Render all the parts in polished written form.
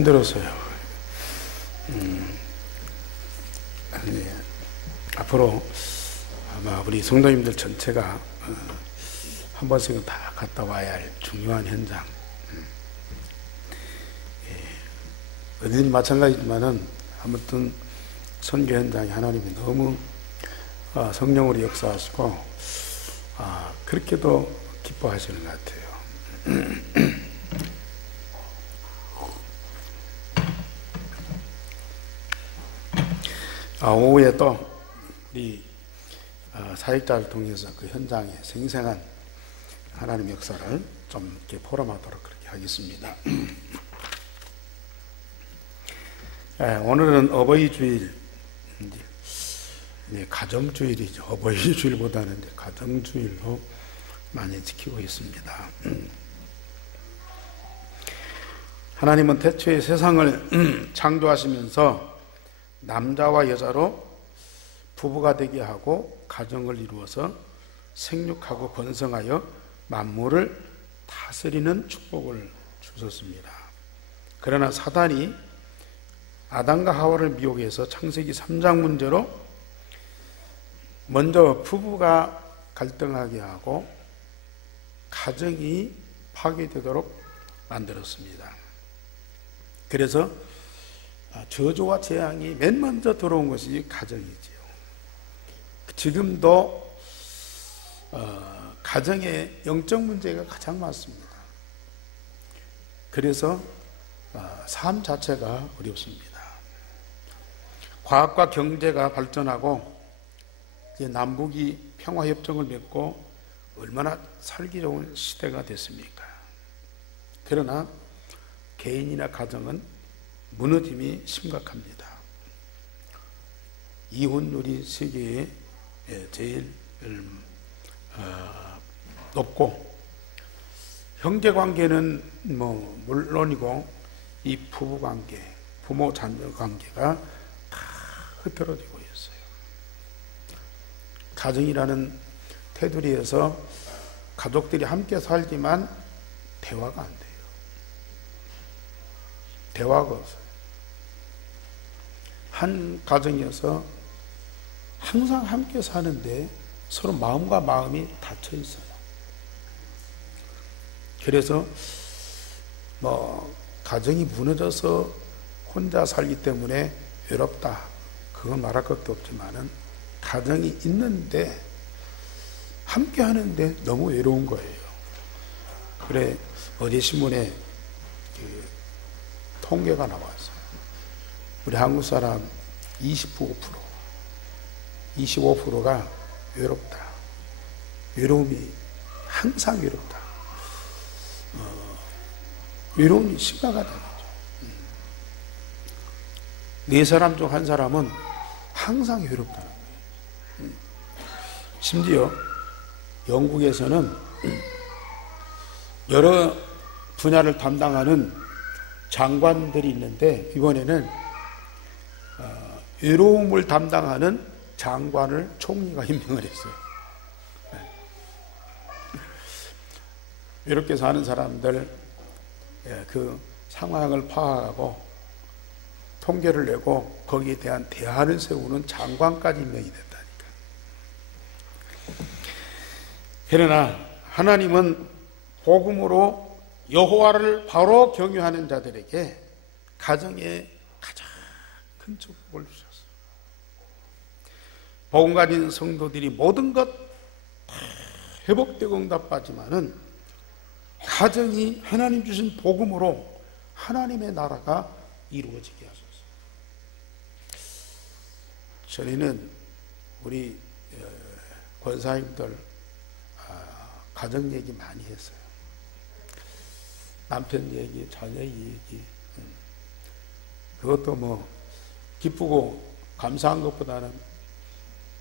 힘들었어요. 네, 앞으로 아마 우리 성도님들 전체가 한 번씩은 다 갔다 와야 할 중요한 현장, 어디든 마찬가지지만은 아무튼 선교 현장에 하나님이 너무 성령으로 역사하시고 그렇게도 기뻐하시는 것 같아요. 오후에 또 우리 사역자를 통해서 그 현장의 생생한 하나님 역사를 좀 이렇게 포럼하도록 그렇게 하겠습니다. 오늘은 어버이 주일, 가정주일이죠. 어버이 주일보다는 이제 가정주일로 많이 지키고 있습니다. 하나님은 태초에 세상을 창조하시면서 남자와 여자로 부부가 되게 하고 가정을 이루어서 생육하고 번성하여 만물을 다스리는 축복을 주셨습니다. 그러나 사단이 아담과 하와를 미혹해서 창세기 3장 문제로 먼저 부부가 갈등하게 하고 가정이 파괴되도록 만들었습니다. 그래서 저주와 재앙이 맨 먼저 들어온 것이 가정이지요. 지금도 가정의 영적 문제가 가장 많습니다. 그래서 삶 자체가 어렵습니다. 과학과 경제가 발전하고 이제 남북이 평화협정을 맺고 얼마나 살기 좋은 시대가 됐습니까? 그러나 개인이나 가정은 무너짐이 심각합니다. 이혼율이 세계에 제일 높고 형제관계는 뭐 물론이고 이 부부관계, 부모 자녀 관계가 다 흐트러지고 있어요. 가정이라는 테두리에서 가족들이 함께 살지만 대화가 안 돼요. 대화가 없어요. 한 가정이어서 항상 함께 사는데 서로 마음과 마음이 닫혀 있어요. 그래서 가정이 무너져서 혼자 살기 때문에 외롭다, 그건 말할 것도 없지만은 가정이 있는데 함께 하는데 너무 외로운 거예요. 그래 어제 신문에 통계가 나왔어요. 우리 한국 사람 25%가 외롭다. 외로움이 항상 외롭다. 외로움이 심각하다는 거죠. 네 사람 중 한 사람은 항상 외롭다는 거예요. 심지어 영국에서는 여러 분야를 담당하는 장관들이 있는데 이번에는 외로움을 담당하는 장관을 총리가 임명을 했어요. 외롭게 사는 사람들 그 상황을 파악하고 통계를 내고 거기에 대한 대안을 세우는 장관까지 임명이 됐다니까. 그러나 하나님은 복음으로 여호와를 바로 경유하는 자들에게 가정에 가장 큰 축복을 주셨어요. 복음 가진 성도들이 모든 것 다 회복되고 응답하지만은 가정이 하나님 주신 복음으로 하나님의 나라가 이루어지게 하소서. 저희는 우리 권사님들 가정 얘기 많이 했어요. 남편 얘기, 자녀 얘기. 그것도 뭐 기쁘고 감사한 것보다는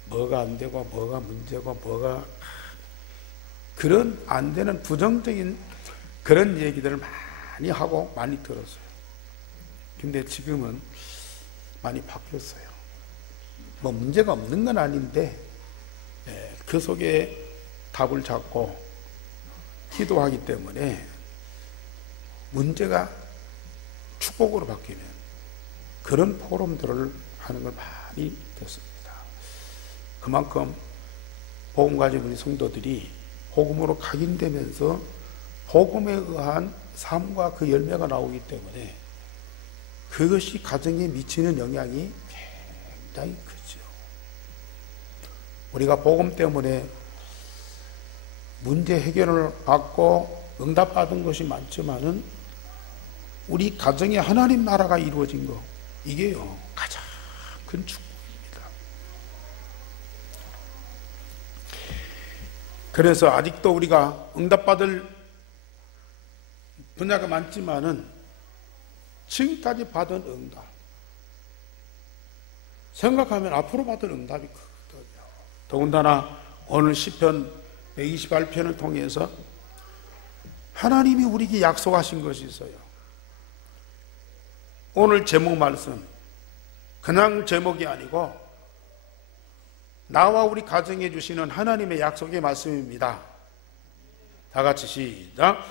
뭐가 안 되고 뭐가 문제고 뭐가 그런 안 되는 부정적인 그런 얘기들을 많이 하고 많이 들었어요. 근데 지금은 많이 바뀌었어요. 뭐 문제가 없는 건 아닌데 그 속에 답을 찾고 기도하기 때문에 문제가 축복으로 바뀌는 그런 포럼들을 하는 걸 많이 듣습니다. 그만큼 복음 가진 우리 성도들이 복음으로 각인되면서 복음에 의한 삶과 그 열매가 나오기 때문에 그것이 가정에 미치는 영향이 굉장히 크죠. 우리가 복음 때문에 문제 해결을 받고 응답받은 것이 많지만은 우리 가정에 하나님 나라가 이루어진 거, 이게요 가장 큰 축복입니다. 그래서 아직도 우리가 응답받을 분야가 많지만은 지금까지 받은 응답 생각하면 앞으로 받을 응답이 크거든요. 더군다나 오늘 시편 128편을 통해서 하나님이 우리에게 약속하신 것이 있어요. 오늘 제목 말씀 그냥 제목이 아니고 나와 우리 가정에 주시는 하나님의 약속의 말씀입니다. 다 같이 시작.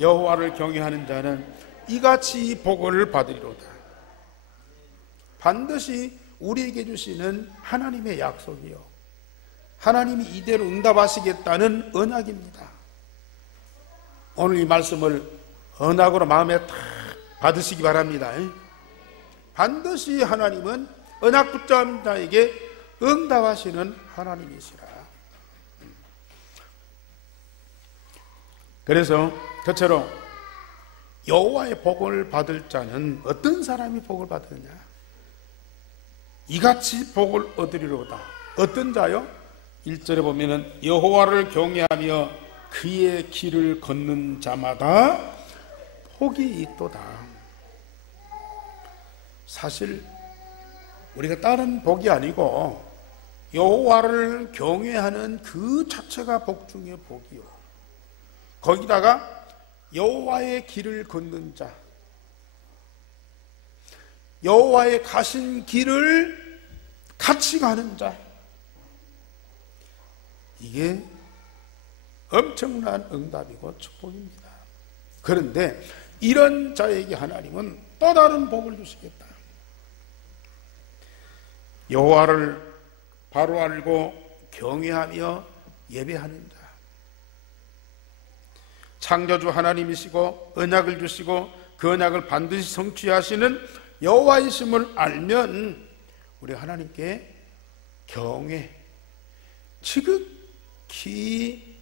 여호와를 경외하는 자는 이같이 복을 받으리로다. 반드시 우리에게 주시는 하나님의 약속이요, 하나님이 이대로 응답하시겠다는 언약입니다. 오늘 이 말씀을 언약으로 마음에 탁 받으시기 바랍니다. 반드시 하나님은 언약 붙잡은 자에게 응답하시는 하나님이시라. 그래서 대체로 여호와의 복을 받을 자는 어떤 사람이 복을 받느냐? 이같이 복을 얻으리로다. 어떤 자요? 1절에 보면은 여호와를 경외하며 그의 길을 걷는 자마다 복이 있도다. 사실 우리가 다른 복이 아니고 여호와를 경외하는 그 자체가 복 중의 복이요, 거기다가 여호와의 길을 걷는 자, 여호와의 가신 길을 같이 가는 자, 이게 엄청난 응답이고 축복입니다. 그런데 이런 자에게 하나님은 또 다른 복을 주시겠다. 여호와를 바로 알고 경외하며 예배하는 자, 창조주 하나님이시고 언약을 주시고 그 언약을 반드시 성취하시는 여호와이심을 알면 우리 하나님께 경외, 지극히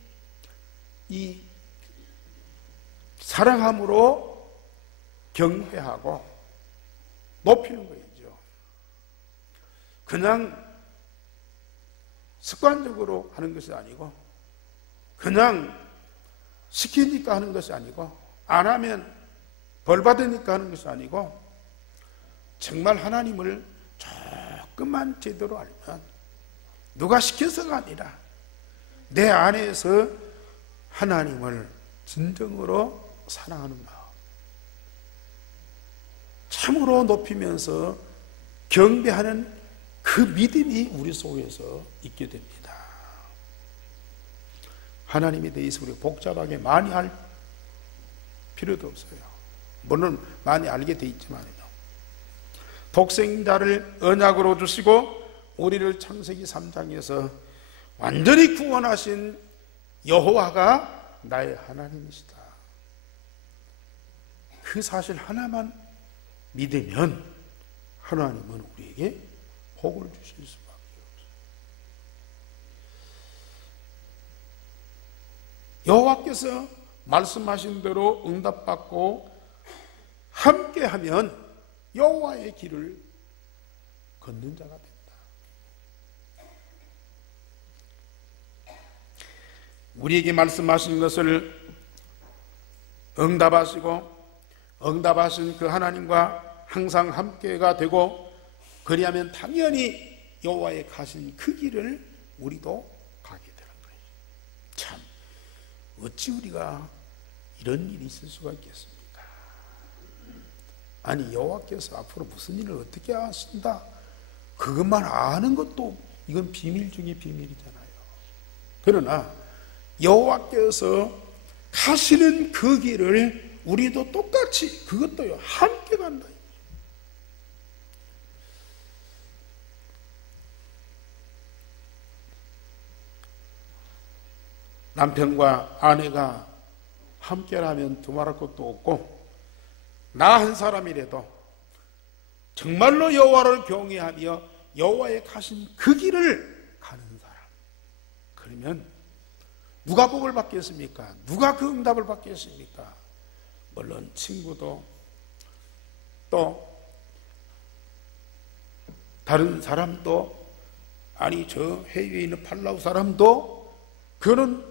이 사랑함으로 경배하고 높이는 거죠. 그냥 습관적으로 하는 것이 아니고, 그냥 시키니까 하는 것이 아니고, 안 하면 벌 받으니까 하는 것이 아니고, 정말 하나님을 조금만 제대로 알면, 누가 시켜서가 아니라 내 안에서 하나님을 진정으로 사랑하는 마음, 참으로 높이면서 경배하는 그 믿음이 우리 속에서 있게 됩니다. 하나님에 대해서 우리가 복잡하게 많이 알 필요도 없어요. 물론 많이 알게 돼 있지만요, 독생자를 언약으로 주시고 우리를 창세기 3장에서 완전히 구원하신 여호와가 나의 하나님이시다. 그 사실 하나만 믿으면 하나님은 우리에게 복을 주실 수밖에 없어요. 여호와께서 말씀하신 대로 응답받고 함께하면 여호와의 길을 걷는 자가 된다. 우리에게 말씀하신 것을 응답하시고 응답하신 그 하나님과 항상 함께가 되고, 그리하면 당연히 여호와의 가신 그 길을 우리도 가게 되는 거예요. 참, 어찌 우리가 이런 일이 있을 수가 있겠습니까? 아니, 여호와께서 앞으로 무슨 일을 어떻게 하신다, 그것만 아는 것도 이건 비밀 중에 비밀이잖아요. 그러나 여호와께서 가시는 그 길을 우리도 똑같이 그것도요 함께 간다. 남편과 아내가 함께라면 두말할 것도 없고, 나 한 사람이라도 정말로 여호와를 경외하며 여호와의 가신 그 길을 가는 사람, 그러면 누가 복을 받겠습니까? 누가 그 응답을 받겠습니까? 물론 친구도, 또 다른 사람도, 아니 저 해외에 있는 팔라우 사람도 그는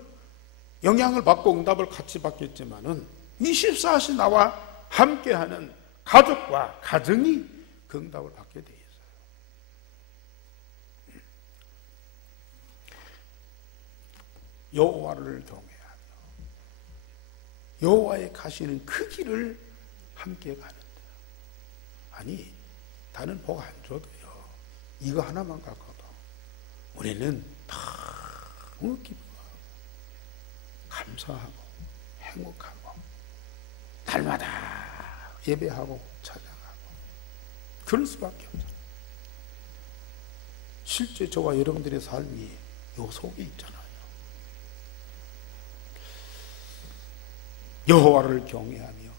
영향을 받고 응답을 같이 받겠지만은 24시 나와 함께하는 가족과 가정이 그 응답을 받게 되어 있어요. 여호와를 경외하며 여호와의 가시는 그 길을 함께 가는데, 아니 다른 복 안 줘도요 이거 하나만 갖고도 우리는 너무 기뻐하고 감사하고 행복하고 날마다 예배하고 찬양하고 그럴 수밖에 없잖아요. 실제 저와 여러분들의 삶이 요 속에 있잖아요. 여호와를 경외하며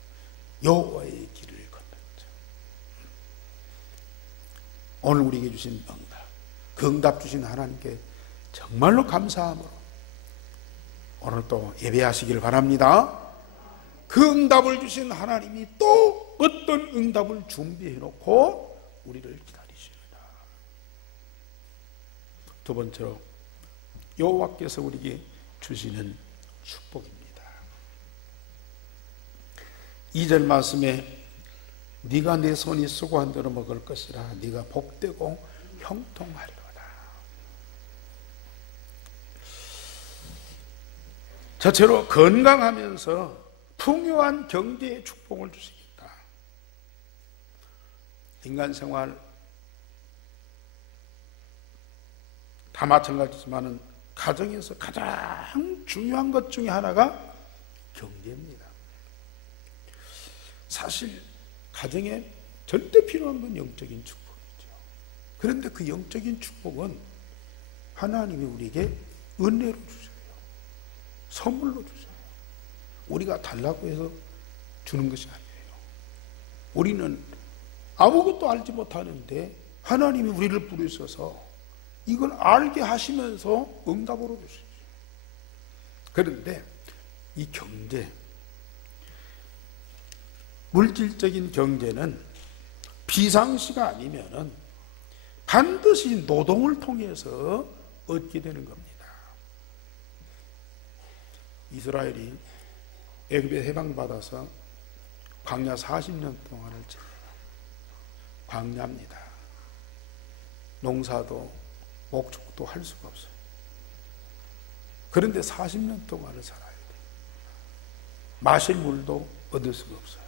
여호와의 길을 걷는 자. 오늘 우리에게 주신 응답, 그 응답 주신 하나님께 정말로 감사함으로 오늘 또 예배하시기를 바랍니다. 그 응답을 주신 하나님이 또 어떤 응답을 준비해 놓고 우리를 기다리십니다. 두 번째로 여호와께서 우리에게 주시는 축복입니다. 2절 말씀에 네가 내 손이 수고한 대로 먹을 것이라, 네가 복되고 형통하리로다. 저체로 건강하면서 풍요한 경제의 축복을 주시겠다. 인간 생활 다 마찬가지지만 가정에서 가장 중요한 것 중에 하나가 경제입니다. 사실 가정에 절대 필요한 건 영적인 축복이죠. 그런데 그 영적인 축복은 하나님이 우리에게 은혜로 주셔요. 선물로 주셔요. 우리가 달라고 해서 주는 것이 아니에요. 우리는 아무것도 알지 못하는데 하나님이 우리를 부르셔서 이걸 알게 하시면서 응답으로 주시죠. 그런데 이 경제, 물질적인 경제는 비상시가 아니면은 반드시 노동을 통해서 얻게 되는 겁니다. 이스라엘이 애굽에 해방받아서 광야 40년 동안을 지내요. 광야입니다. 농사도 목축도 할 수가 없어요. 그런데 40년 동안을 살아야 돼요. 마실 물도 얻을 수가 없어요.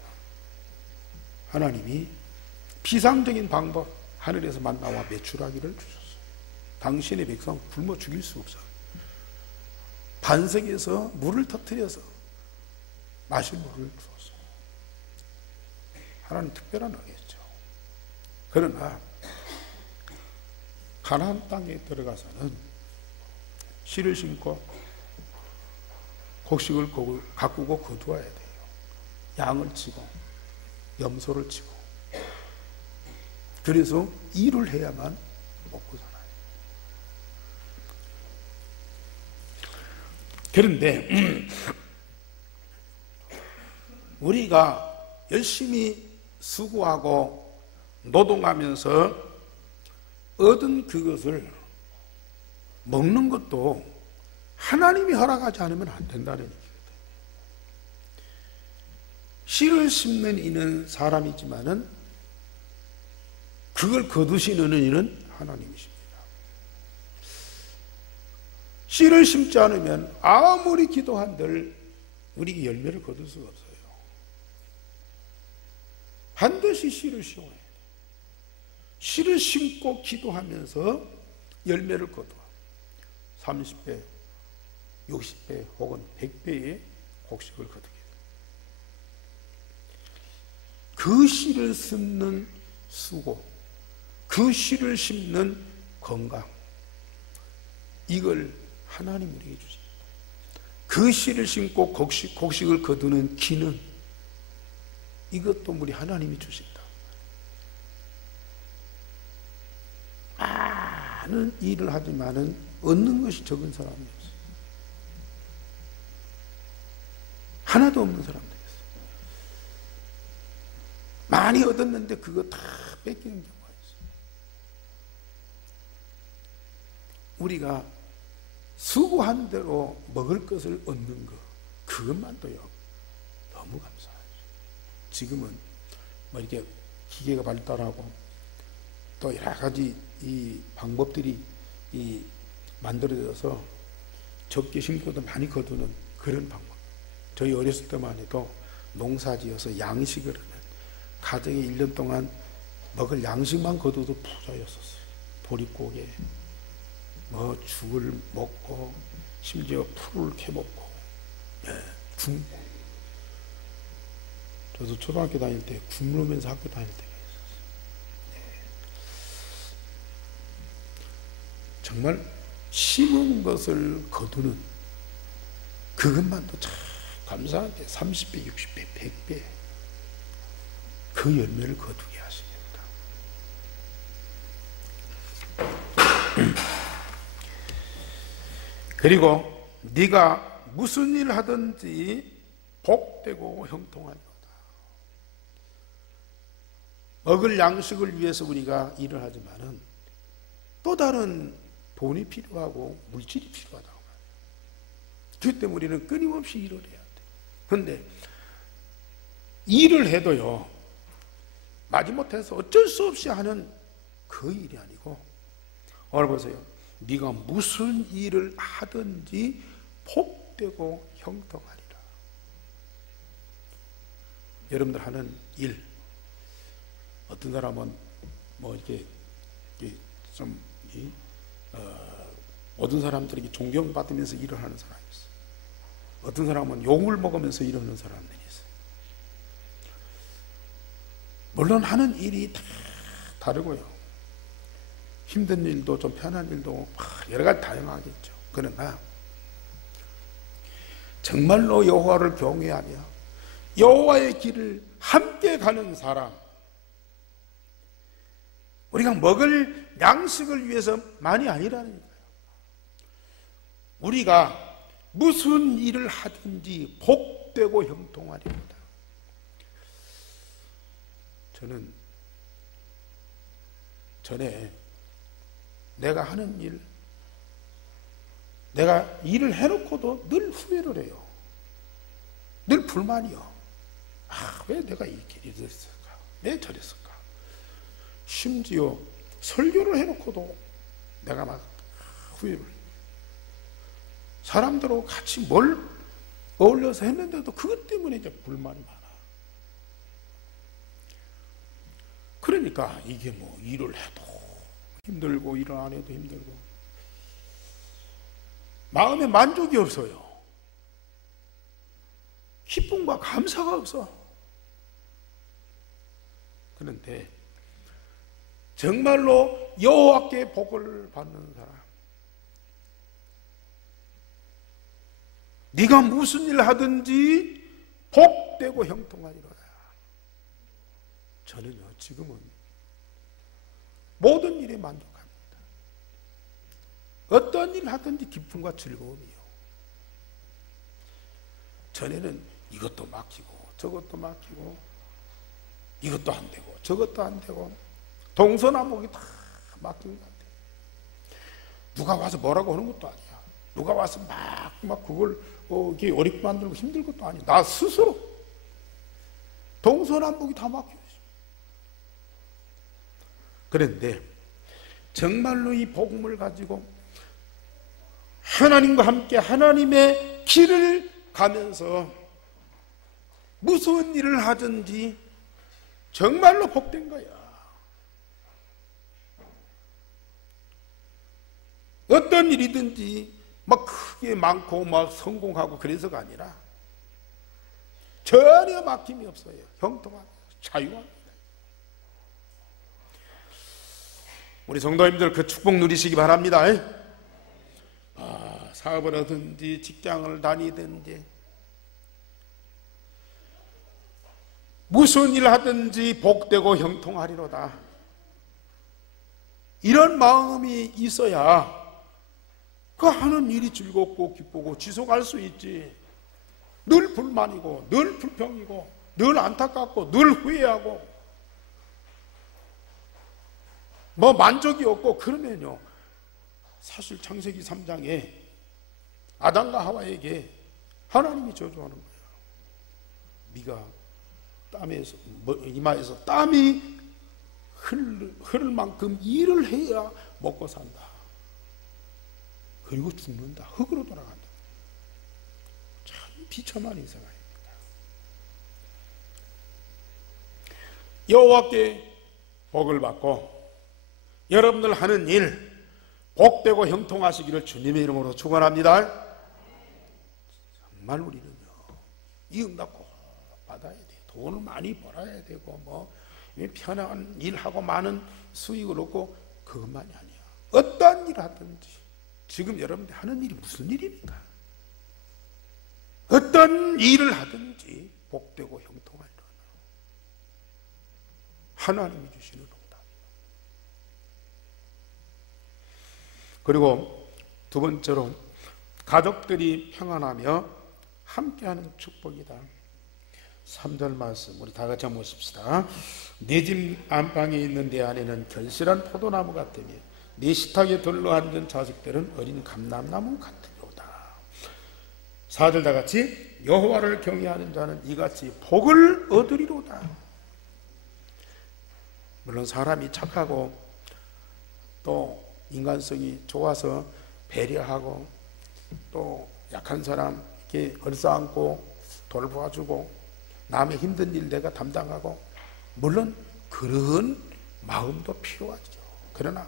하나님이 비상적인 방법, 하늘에서 만나와 메추라기를 주셨어요. 당신의 백성 굶어 죽일 수 없어요. 반석에서 물을 터뜨려서 마실 물을 주었어요. 하나님 특별한 은혜였죠. 그러나 가나안 땅에 들어가서는 씨를 심고 곡식을 가꾸고 거두어야 돼요. 양을 치고 염소를 치고. 그래서 일을 해야만 먹고 살아요. 그런데 우리가 열심히 수고하고 노동하면서 얻은 그것을 먹는 것도 하나님이 허락하지 않으면 안 된다는 얘기거든요. 씨를 심는 이는 사람이지만은 그걸 거두시는 이는 하나님이십니다. 씨를 심지 않으면 아무리 기도한들 우리에게 열매를 거둘 수가 없어요. 반드시 씨를 심어야 돼요. 씨를 심고 기도하면서 열매를 거두어 30배, 60배 혹은 100배의 곡식을 거두게 돼요. 그 씨를 씹는 수고, 그 씨를 심는 건강, 이걸 하나님 우리에게 주십니다. 그 씨를 심고 곡식을 거두는 기능, 이것도 우리 하나님이 주신다. 많은 일을 하지만은 얻는 것이 적은 사람이 없어요. 하나도 없는 사람들이 있어요. 많이 얻었는데 그거 다 뺏기는 경우가 있어요. 우리가 수고한 대로 먹을 것을 얻는 것, 그것만도요 너무 감사하죠. 지금은 뭐 이렇게 기계가 발달하고 또 여러 가지 이 방법들이 만들어져서 적게 심고도 많이 거두는 그런 방법. 저희 어렸을 때만 해도 농사지어서 양식을 하면 가정에 1년 동안 먹을 양식만 거둬도 부자였었어요. 보릿고개, 뭐 죽을 먹고 심지어 풀을 캐먹고, 굶고. 저도 초등학교 다닐 때 굶으면서 학교 다닐 때가 있었어요. 정말 심은 것을 거두는 그것만도 참 감사하게 30배, 60배, 100배 그 열매를 거두게 하십니다. 그리고 네가 무슨 일 하든지 복되고 형통하리로다. 먹을 양식을 위해서 우리가 일을 하지만은 또 다른 돈이 필요하고 물질이 필요하다고 말이에요. 그 때문에 우리는 끊임없이 일을 해야 돼요. 그런데 일을 해도요, 마지못해서 어쩔 수 없이 하는 그 일이 아니고, 오늘 보세요. 네가 무슨 일을 하든지 복되고 형통하리라. 여러분들 하는 일, 어떤 사람은 뭐 이렇게 좀 모든 사람들에게 존경받으면서 일을 하는 사람이 있어요. 어떤 사람은 욕을 먹으면서 일하는 사람들이 있어요. 물론 하는 일이 다 다르고요. 힘든 일도 좀 편한 일도 여러 가지 다양하겠죠. 그러나 정말로 여호와를 경외하며 여호와의 길을 함께 가는 사람, 우리가 먹을 양식을 위해서만이 아니라는 거예요. 우리가 무슨 일을 하든지 복되고 형통하리로다. 저는 전에 내가 하는 일, 내가 일을 해놓고도 늘 후회를 해요. 늘 불만이요. 왜 내가 이렇게 이랬을까? 왜 저랬을까? 심지어 설교를 해놓고도 내가 막 후회를 해요. 사람들하고 같이 뭘 어울려서 했는데도 그것 때문에 이제 불만이 많아. 그러니까 이게 뭐 일을 해도 힘들고 일을 안 해도 힘들고 마음에 만족이 없어요. 기쁨과 감사가 없어. 그런데 정말로 여호와께 복을 받는 사람, 네가 무슨 일 하든지 복되고 형통하리로다. 저는요, 지금은 모든 일에 만족합니다. 어떤 일 하든지 기쁨과 즐거움이요. 전에는 이것도 막히고 저것도 막히고 이것도 안 되고 저것도 안 되고 동서남북이 다 막힌 것 같아요. 누가 와서 뭐라고 하는 것도 아니야. 누가 와서 막 그걸 이렇게 어렵게 만들고 힘들 것도 아니야. 나 스스로 동서남북이 다 막혀 있어. 그런데 정말로 이 복음을 가지고 하나님과 함께 하나님의 길을 가면서 무슨 일을 하든지 정말로 복된 거야. 어떤 일이든지 막 크게 많고 막 성공하고 그래서가 아니라 전혀 막힘이 없어요. 형통하고 자유합니다. 우리 성도님들 그 축복 누리시기 바랍니다. 사업을 하든지 직장을 다니든지 무슨 일 하든지 복되고 형통하리로다. 이런 마음이 있어야 그 하는 일이 즐겁고 기쁘고 지속할 수 있지. 늘 불만이고 늘 불평이고 늘 안타깝고 늘 후회하고 뭐 만족이 없고 그러면요, 사실 창세기 3장에 아담과 하와에게 하나님이 저주하는 거예요. 네가 땀에서 이마에서 땀이 흐를 만큼 일을 해야 먹고 산다. 그리고 죽는다. 흙으로 돌아간다. 참 비참한 인생아입니다. 여호와께 복을 받고 여러분들 하는 일 복되고 형통하시기를 주님의 이름으로 축원합니다. 정말 우리는요, 이 응답 꼭 받아야 돼요. 돈을 많이 벌어야 되고 뭐 편한 일하고 많은 수익을 얻고 그것만이 아니야. 어떤 일을 하든지 지금 여러분들 하는 일이 무슨 일입니까? 어떤 일을 하든지 복되고 형통하리라. 하나님이 주시는 응답이야. 그리고 두 번째로 가족들이 평안하며 함께하는 축복이다. 3절 말씀 우리 다 같이 한번 보십시다. 내 집 안방에 있는 내 아내는 결실한 포도나무 같으며 네 식탁에 둘러앉은 자식들은 어린 감람나무 같으리로다. 4절 다 같이 여호와를 경외하는 자는 이같이 복을 얻으리로다. 물론 사람이 착하고 또 인간성이 좋아서 배려하고 또 약한 사람 이렇게 얼싸안고 돌봐주고 남의 힘든 일 내가 담당하고, 물론 그런 마음도 필요하죠. 그러나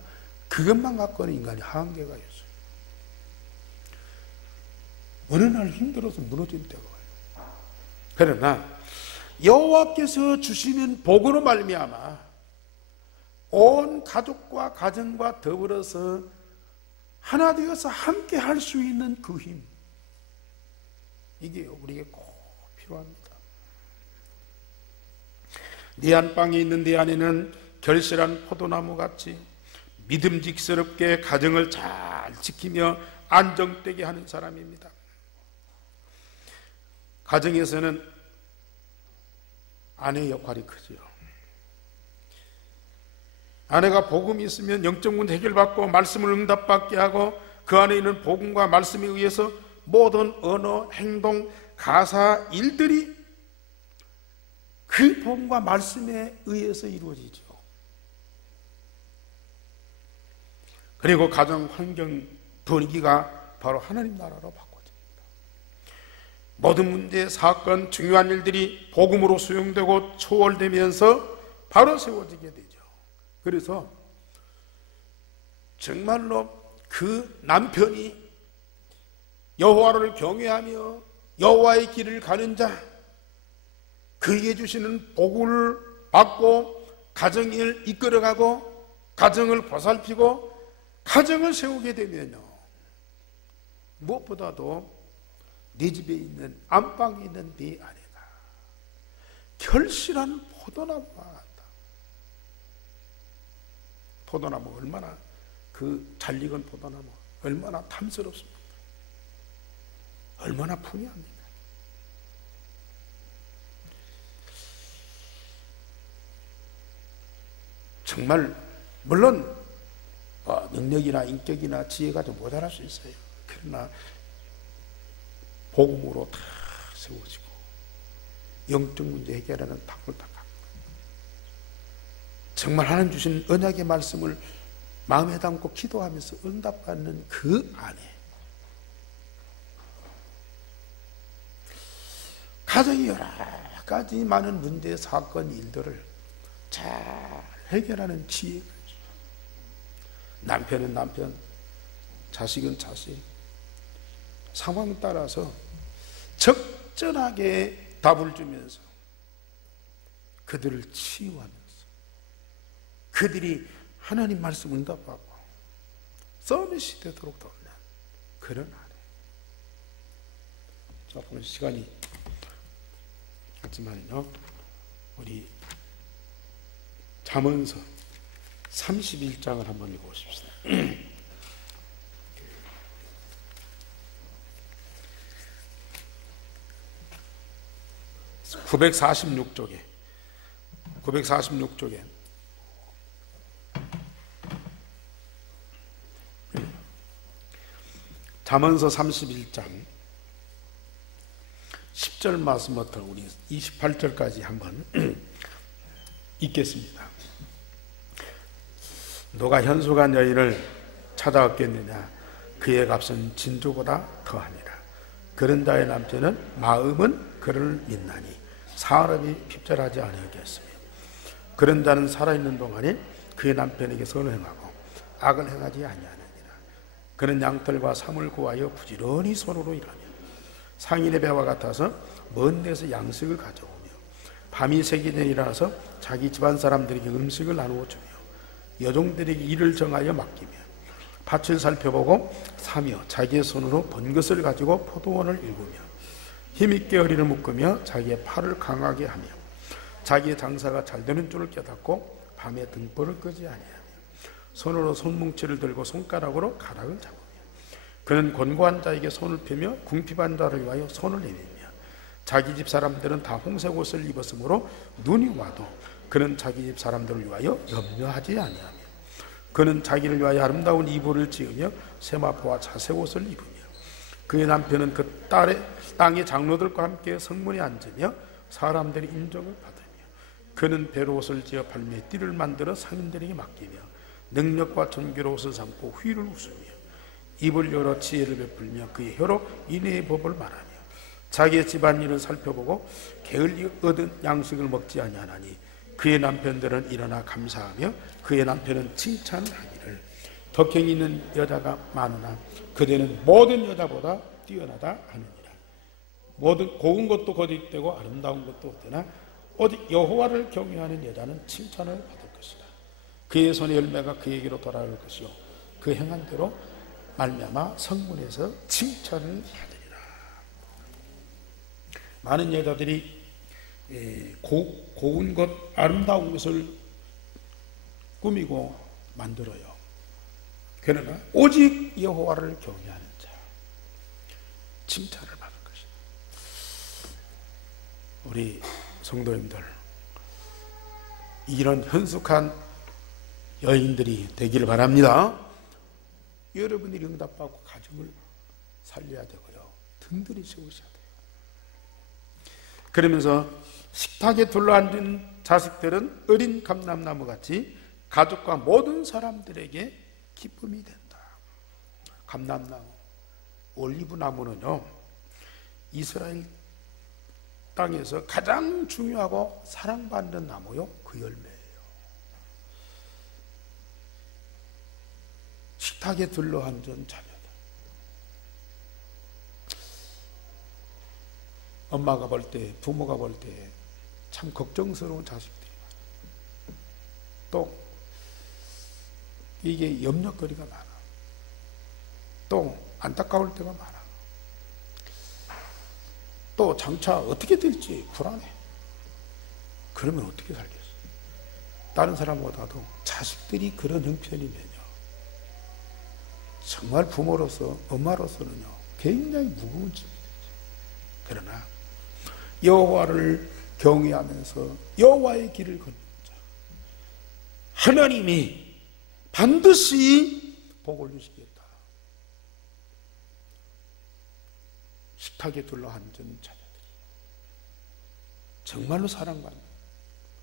그것만 갖고는 인간이 한계가 있어요. 어느 날 힘들어서 무너질 때가 와요. 그러나 여호와께서 주시는 복으로 말미암아 온 가족과 가정과 더불어서 하나 되어서 함께 할 수 있는 그 힘, 이게 우리에게 꼭 필요합니다. 네 안방에 있는 내 아내는 결실한 포도나무 같이 믿음직스럽게 가정을 잘 지키며 안정되게 하는 사람입니다. 가정에서는 아내의 역할이 크지요. 아내가 복음이 있으면 영적 문제 해결받고 말씀을 응답받게 하고 그 안에 있는 복음과 말씀에 의해서 모든 언어, 행동, 가사, 일들이 그 복음과 말씀에 의해서 이루어지죠. 그리고 가정 환경 분위기가 바로 하나님 나라로 바꿔집니다. 모든 문제, 사건, 중요한 일들이 복음으로 수용되고 초월되면서 바로 세워지게 되죠. 그래서 정말로 그 남편이 여호와를 경외하며 여호와의 길을 가는 자, 그에게 주시는 복을 받고 가정을 이끌어가고 가정을 보살피고 가정을 세우게 되면요, 무엇보다도 네 집에 있는 안방에 있는 네 아내가 결실한 포도나무와 같다. 포도나무 얼마나 그 잘 익은 포도나무 얼마나 탐스럽습니까? 얼마나 풍요합니까? 정말 물론 능력이나 인격이나 지혜가 좀 모자랄 수 있어요. 그러나 복음으로 다 세워지고 영적 문제 해결하는 방법을 다 갖고 정말 하나님 주신 언약의 말씀을 마음에 담고 기도하면서 응답받는 그 안에 가정이 여러 가지 많은 문제, 사건, 일들을 잘 해결하는 지혜가 있어요. 남편은 남편, 자식은 자식, 상황에 따라서 적절하게 답을 주면서 그들을 치유하면서 그들이 하나님 말씀 응답하고 서밋이 되도록 돕는 그런 아내. 자, 오늘 시간이 없지만요, 우리 잠언서 31장을 한번 읽어보십시다. 946쪽에 잠언서 31장 10절 말씀부터 우리 28절까지 한번 읽겠습니다. 너가 현숙한 여인을 찾아왔겠느냐? 그의 값은 진주보다 더하니라. 그런 자의 남편은 마음은 그를 믿나니 사람이 핍절하지 아니하겠으며, 그런 자는 살아있는 동안에 그의 남편에게 선을 행하고 악을 행하지 아니하느니라. 그는 양털과 삼을 구하여 부지런히 손으로 일하며 상인의 배와 같아서 먼 데서 양식을 가져오며 밤이 새기 전에 일어나서 자기 집안 사람들에게 음식을 나누어 주며 여종들에게 일을 정하여 맡기며 밭을 살펴보고 사며 자기의 손으로 번 것을 가지고 포도원을 일구며 힘있게 허리를 묶으며 자기의 팔을 강하게 하며 자기의 장사가 잘 되는 줄을 깨닫고 밤에 등불을 끄지 아니하며 손으로 손뭉치를 들고 손가락으로 가락을 잡으며 그는 곤고한 자에게 손을 펴며 궁핍한 자를 위하여 손을 내밀며 자기 집 사람들은 다 홍색 옷을 입었으므로 눈이 와도 그는 자기 집 사람들을 위하여 염려하지 아니하며 그는 자기를 위하여 아름다운 이불을 지으며 세마포와 자색 옷을 입으며 그의 남편은 그 땅의 장로들과 함께 성문에 앉으며 사람들의 인정을 받으며 그는 베로옷을 지어 팔매 띠를 만들어 상인들에게 맡기며 능력과 존귀로 옷을 삼고 후일을 웃으며 입을 열어 지혜를 베풀며 그의 혀로 인애의 법을 말하며 자기의 집안일을 살펴보고 게을리 얻은 양식을 먹지 아니하나니 그의 남편들은 일어나 감사하며 그의 남편은 칭찬하기를 덕행이 있는 여자가 많으나 그대는 모든 여자보다 뛰어나다 하느니라. 모든 고운 것도 거짓되고 아름다운 것도 없으나 오직 여호와를 경외하는 여자는 칭찬을 받을 것이다. 그의 손의 열매가 그에게로 돌아올 것이요 그 행한 대로 말미암아 성문에서 칭찬을 받으리라. 많은 여자들이 고운 것, 아름다운 것을 꾸미고 만들어요. 그러나 오직 여호와를 경외하는 자, 칭찬을 받을 것이다. 우리 성도님들, 이런 현숙한 여인들이 되기를 바랍니다. 여러분들이 응답받고 가정을 살려야 되고요, 든든히 세우셔야 돼요. 그러면서 식탁에 둘러앉은 자식들은 어린 감람나무같이 가족과 모든 사람들에게 기쁨이 된다. 감람나무, 올리브나무는요, 이스라엘 땅에서 가장 중요하고 사랑받는 나무요, 그 열매예요. 식탁에 둘러앉은 자녀들, 엄마가 볼 때, 부모가 볼 때 참 걱정스러운 자식들이 많아요. 또 이게 염려거리가 많아. 또 안타까울 때가 많아. 또 장차 어떻게 될지 불안해. 그러면 어떻게 살겠어? 다른 사람보다도 자식들이 그런 형편이면요, 정말 부모로서, 엄마로서는요, 굉장히 무거운 짐이 되죠. 그러나 여호와를 경외하면서 여호와의 길을 걷는 자, 하나님이 반드시 복을 주시겠다. 식탁에 둘러앉은 자녀들이 정말로 사랑받는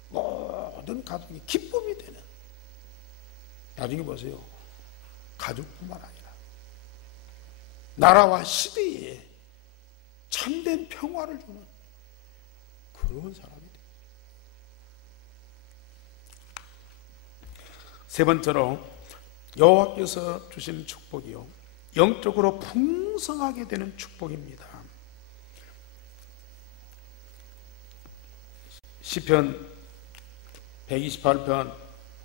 모든 가족이 기쁨이 되는, 나중에 보세요, 가족뿐만 아니라 나라와 시대에 참된 평화를 주는 그런 사람이 돼요. 세 번째로 여호와께서 주시는 축복이요, 영적으로 풍성하게 되는 축복입니다. 시편 128편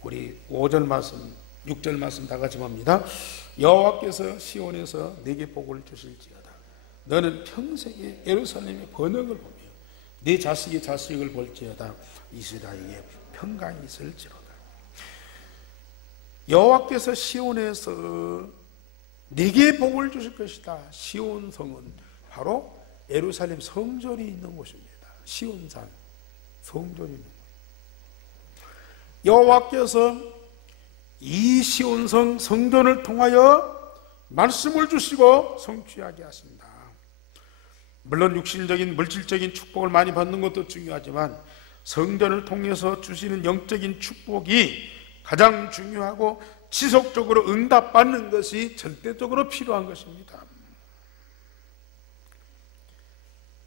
우리 5절 말씀 6절 말씀 다 같이 봅니다. 여호와께서 시온에서 내게 복을 주실지어다. 너는 평생에 예루살렘의 번영을 보며 네 자식의 자식을 볼지어다. 이스라엘에 평강이 있을지로다. 여호와께서 시온에서 네게 복을 주실 것이다. 시온 성은 바로 예루살렘 성전이 있는 곳입니다. 시온산 성전이 있는 곳. 여호와께서 이 시온성 성전을 통하여 말씀을 주시고 성취하게 하신다. 물론 육신적인 물질적인 축복을 많이 받는 것도 중요하지만 성전을 통해서 주시는 영적인 축복이 가장 중요하고 지속적으로 응답받는 것이 절대적으로 필요한 것입니다.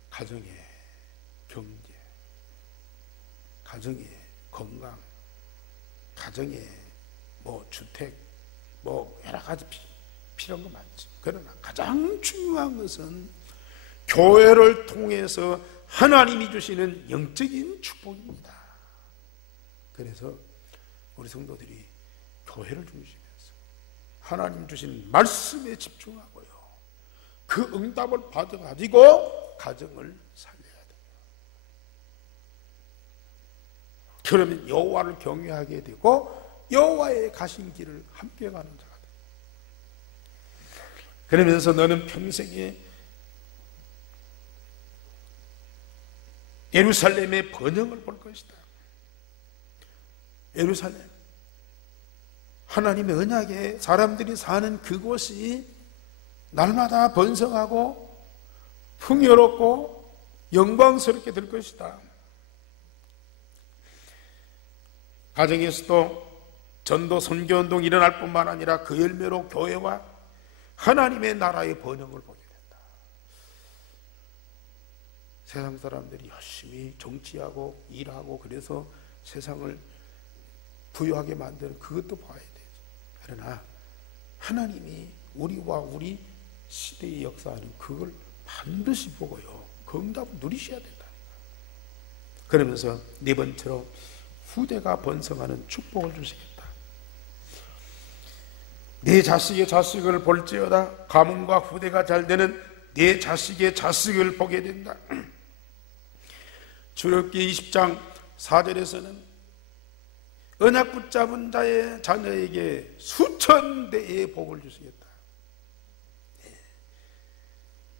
가정의 경제, 가정의 건강, 가정의 주택, 여러 가지 필요한 거 많지. 그러나 가장 중요한 것은 교회를 통해서 하나님이 주시는 영적인 축복입니다. 그래서 우리 성도들이 교회를 중심해서 하나님 주시는 말씀에 집중하고요. 그 응답을 받아가지고 가정을 살려야 돼요. 그러면 여호와를 경외하게 되고 여호와의 가신 길을 함께 가는 자가 돼. 그러면서 너는 평생에 예루살렘의 번영을 볼 것이다. 예루살렘, 하나님의 언약에 사람들이 사는 그곳이 날마다 번성하고 풍요롭고 영광스럽게 될 것이다. 가정에서도 전도 선교운동이 일어날 뿐만 아니라 그 열매로 교회와 하나님의 나라의 번영을 보게 된다. 세상 사람들이 열심히 정치하고 일하고 그래서 세상을 부유하게 만드는 그것도 봐야 되죠. 그러나 하나님이 우리와 우리 시대의 역사하는 그걸 반드시 보고요. 그 응답을 누리셔야 된다. 그러면서 네 번째로 후대가 번성하는 축복을 주시겠다. 네 자식의 자식을 볼지어다. 가문과 후대가 잘 되는 네 자식의 자식을 보게 된다. 출애굽기 20장 4절에서는 언약 붙잡은 자의 자녀에게 수천 대의 복을 주시겠다.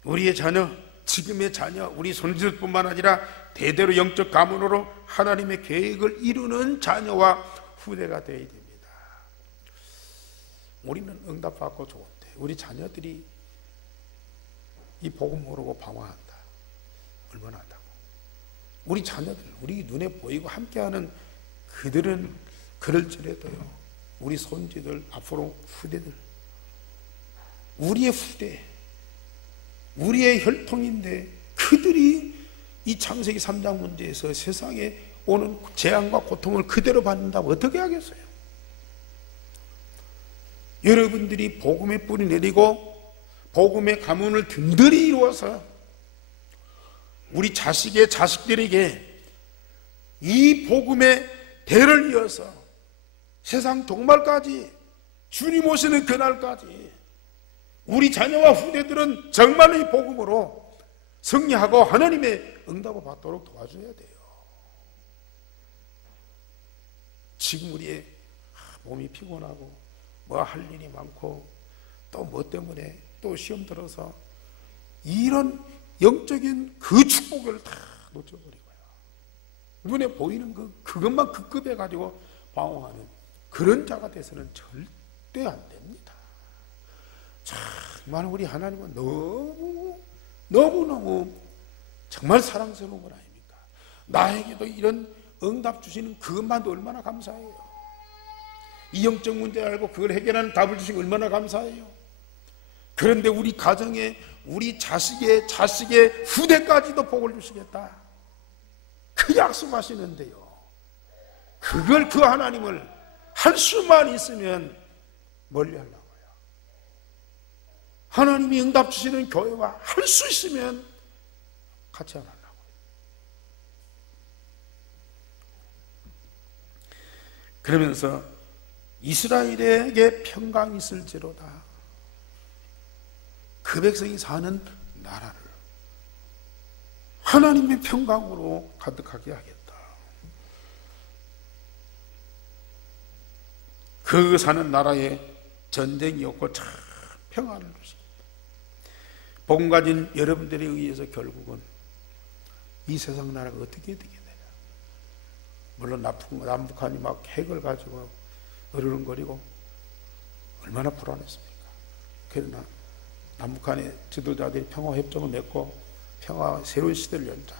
우리의 자녀, 지금의 자녀, 우리 손주뿐만 아니라 대대로 영적 가문으로 하나님의 계획을 이루는 자녀와 후대가 되어야 됩니다. 우리는 응답받고 좋은데 우리 자녀들이 이 복음 모르고 방황한다. 얼마나 한다고. 우리 자녀들, 우리 눈에 보이고 함께하는 그들은 그럴지라도요, 우리 손주들, 앞으로 후대들, 우리의 후대, 우리의 혈통인데 그들이 이 창세기 3장 문제에서 세상에 오는 재앙과 고통을 그대로 받는다고 어떻게 하겠어요? 여러분들이 복음의 뿌리 내리고 복음의 가문을 든든히 이루어서 우리 자식의 자식들에게 이 복음의 대를 이어서 세상 종말까지 주님 오시는 그날까지 우리 자녀와 후대들은 정말로 이 복음으로 승리하고 하나님의 응답을 받도록 도와줘야 돼요. 지금 우리의 몸이 피곤하고 뭐 할 일이 많고 또 뭐 때문에 또 시험 들어서 이런 영적인 그 축복을 다 놓쳐버리고요. 눈에 보이는 그것만 급급해가지고 방황하는 그런 자가 돼서는 절대 안 됩니다. 정말 우리 하나님은 너무너무 정말 사랑스러운 건 아닙니까? 나에게도 이런 응답 주시는 그것만도 얼마나 감사해요. 이 영적 문제 알고 그걸 해결하는 답을 주시고 얼마나 감사해요. 그런데 우리 가정에 우리 자식의 후대까지도 복을 주시겠다. 그 약속하시는데요. 그걸 그 하나님을 할 수만 있으면 멀리 하려고요. 하나님이 응답 주시는 교회와 할 수 있으면 같이 안 하려고요. 그러면서 이스라엘에게 평강이 있을지로다. 그 백성이 사는 나라를 하나님의 평강으로 가득하게 하겠다. 그 사는 나라에 전쟁이 없고 참 평안을 주십니다. 복음 가진 여러분들에 의해서 결국은 이 세상 나라가 어떻게 되게 되냐. 물론 남북한이 막 핵을 가지고 어르렁거리고 얼마나 불안했습니까? 그러나 남북한의 지도자들이 평화협정을 맺고 평화 새로운 시대를 연다.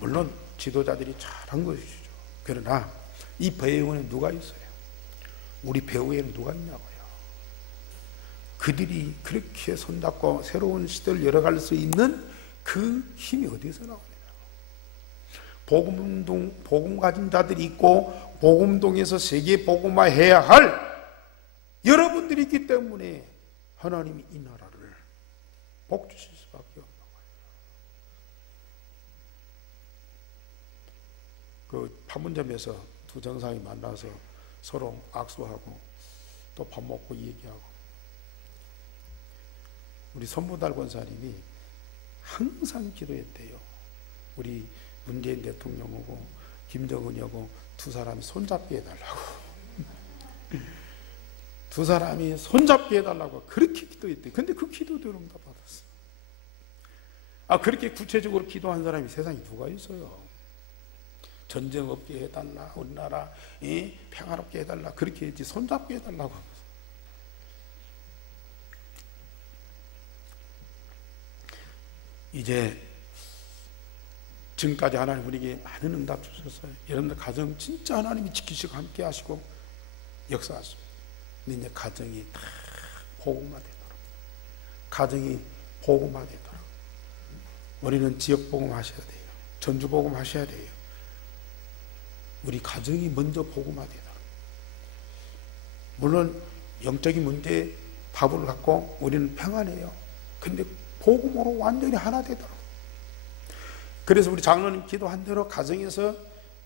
물론 지도자들이 잘한 것이죠. 그러나 이 배후에는 누가 있어요? 우리 배후에는 누가 있냐고요. 그들이 그렇게 손잡고 새로운 시대를 열어갈 수 있는 그 힘이 어디서 나오느냐. 복음 가진 자들이 있고 복음동에서 세계 복음화해야 할 여러분들이 있기 때문에 하나님이 이 나라를 복 주실 수밖에 없는 거예요. 그 판문점에서 두 정상이 만나서 서로 악수하고 또 밥 먹고 얘기하고, 우리 선보달 권사님이 항상 기도했대요. 우리 문재인 대통령하고 김정은이하고 두 사람이 손잡기 해달라고. 두 사람이 손잡기 해달라고 그렇게 기도했대. 근데 그 기도대로 응답 받았어. 그렇게 구체적으로 기도한 사람이 세상에 누가 있어요? 전쟁 없게 해달라, 우리나라 평화롭게 해달라, 그렇게 했지 손잡게 해달라고. 이제 지금까지 하나님 우리에게 많은 응답 주셨어요. 여러분들 가정 진짜 하나님이 지키시고 함께 하시고 역사하십니다. 근데 이제 가정이 다 복음화되도록, 가정이 복음화되도록 우리는 지역 복음 하셔야 돼요. 전주 복음 하셔야 돼요. 우리 가정이 먼저 복음화되도록. 물론 영적인 문제에 답을 갖고 우리는 평안해요. 근데 복음으로 완전히 하나 되도록. 그래서 우리 장로님 기도한 대로 가정에서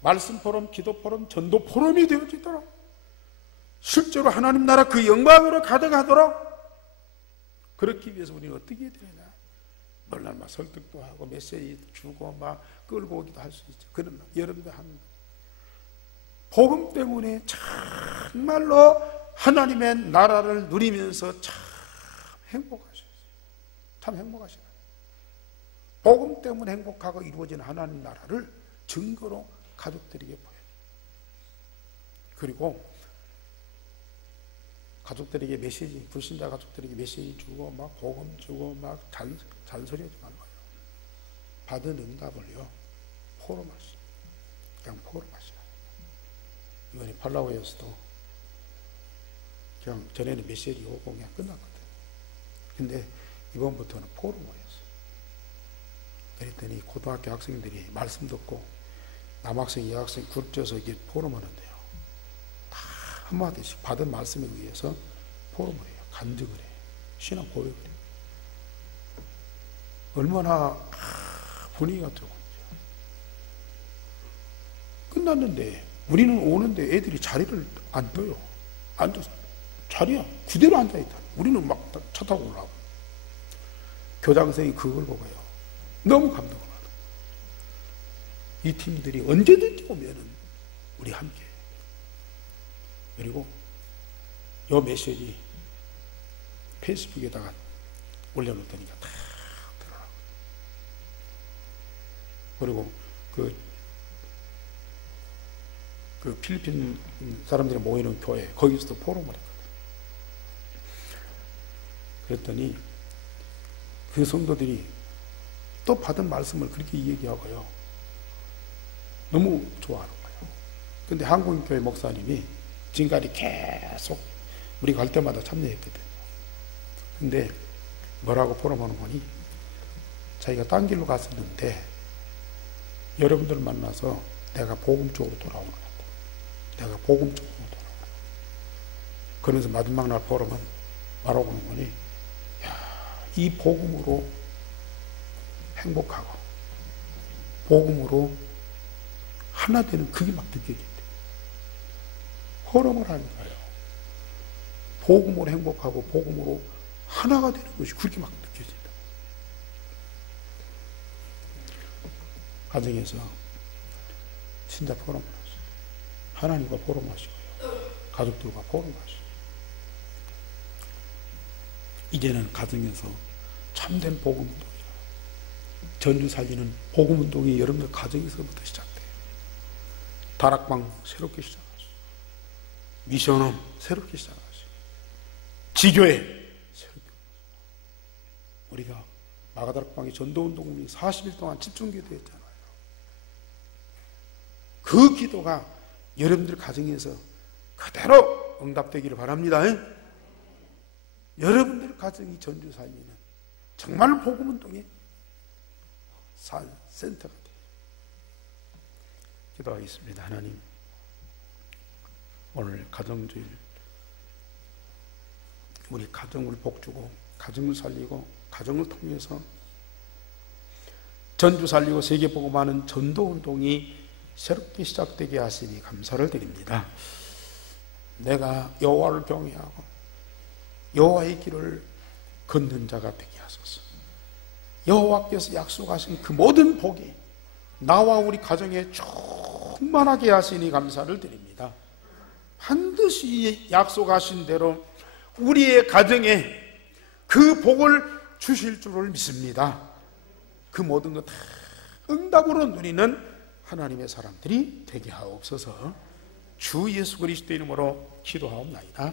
말씀 포럼, 기도 포럼, 전도 포럼이 되어지도록, 실제로 하나님 나라 그 영광으로 가득하도록 그렇기 위해서 우리는 어떻게 해야 되냐. 물론 막 설득도 하고 메시지 주고 막 끌고 오기도 할 수 있죠. 그러나 여러분들 합니다. 복음 때문에 정말로 하나님의 나라를 누리면서 참 행복하셨어요. 참 행복하시나요? 복음 때문에 행복하고 이루어진 하나님 나라를 증거로 가족들에게 보여요. 그리고 가족들에게 메시지, 불신자 가족들에게 메시지 주고 막 복음 주고 막 잔소리 하지 말고요. 받은 응답을요 포럼하시죠. 그냥 포럼하시라. 이번에 팔라우에서도 그냥 전에는 메시지 오고 그냥 끝났거든. 근데 이번부터는 포럼을 했어요. 그랬더니 고등학교 학생들이 말씀 듣고 남학생, 여학생 굵혀서 이게 포럼하는데요. 다 한마디씩 받은 말씀에 의해서 포럼을 해요. 간증을 해요. 신앙 고백을 해요. 얼마나 분위기가 좋은지요. 끝났는데 우리는 오는데 애들이 자리를 안 떠요. 앉아서 자리야 그대로 앉아있다. 우리는 막 차 타고 올라가고. 교장선생이 그걸 보고요 너무 감동을 받아. 이 팀들이 언제든지 오면은 우리 함께. 그리고 요 메시지 페이스북에다가 올려놓다니까 다 들어가고. 그리고 그 필리핀 사람들이 모이는 교회, 거기서도 포럼을 했거든. 그랬더니 그 성도들이 또 받은 말씀을 그렇게 얘기하고요. 너무 좋아하는 거예요. 근데 한국교회 목사님이 지금까지 계속 우리 갈 때마다 참여했거든요. 근데 뭐라고 포럼하는 거니? 자기가 딴 길로 갔었는데 여러분들 만나서 내가 복음 쪽으로 돌아오는 것 같아. 내가 복음 쪽으로 돌아오는 것 같아. 그러면서 마지막 날 포럼은 뭐라고 하는 거니? 이 복음으로 행복하고 복음으로 하나 되는 그게 막 느껴진대. 포럼을 하는 거예요. 복음으로 행복하고 복음으로 하나가 되는 것이 그렇게 막 느껴진다. 가정에서 진짜 포럼을 하시고 하나님과 포럼하시고요. 가족들과 포럼하시고 이제는 가정에서 참된 복음운동이라 전주 살리는 복음운동이 여러분들 가정에서부터 시작돼요. 다락방 새롭게 시작하시고 미션홈 새롭게 시작하시고 지교회 새롭게 우리가 마가다락방의 전도운동이 40일 동안 집중기도했잖아요. 그 기도가 여러분들 가정에서 그대로 응답되기를 바랍니다. 여러분들 가정이 전주 살리는 정말 복음운동의 센터가 돼요. 기도하겠습니다. 하나님, 오늘 가정주일 우리 가정을 복주고 가정을 살리고 가정을 통해서 전주 살리고 세계 복음하는 전도운동이 새롭게 시작되게 하시니 감사를 드립니다. 내가 여호와를 경외하고 여호와의 길을 걷는 자가 되게 하소서. 여호와께서 약속하신 그 모든 복이 나와 우리 가정에 충만하게 하시니 감사를 드립니다. 반드시 약속하신 대로 우리의 가정에 그 복을 주실 줄을 믿습니다. 그 모든 것 다 응답으로 누리는 하나님의 사람들이 되게 하옵소서. 주 예수 그리스도 이름으로 기도하옵나이다.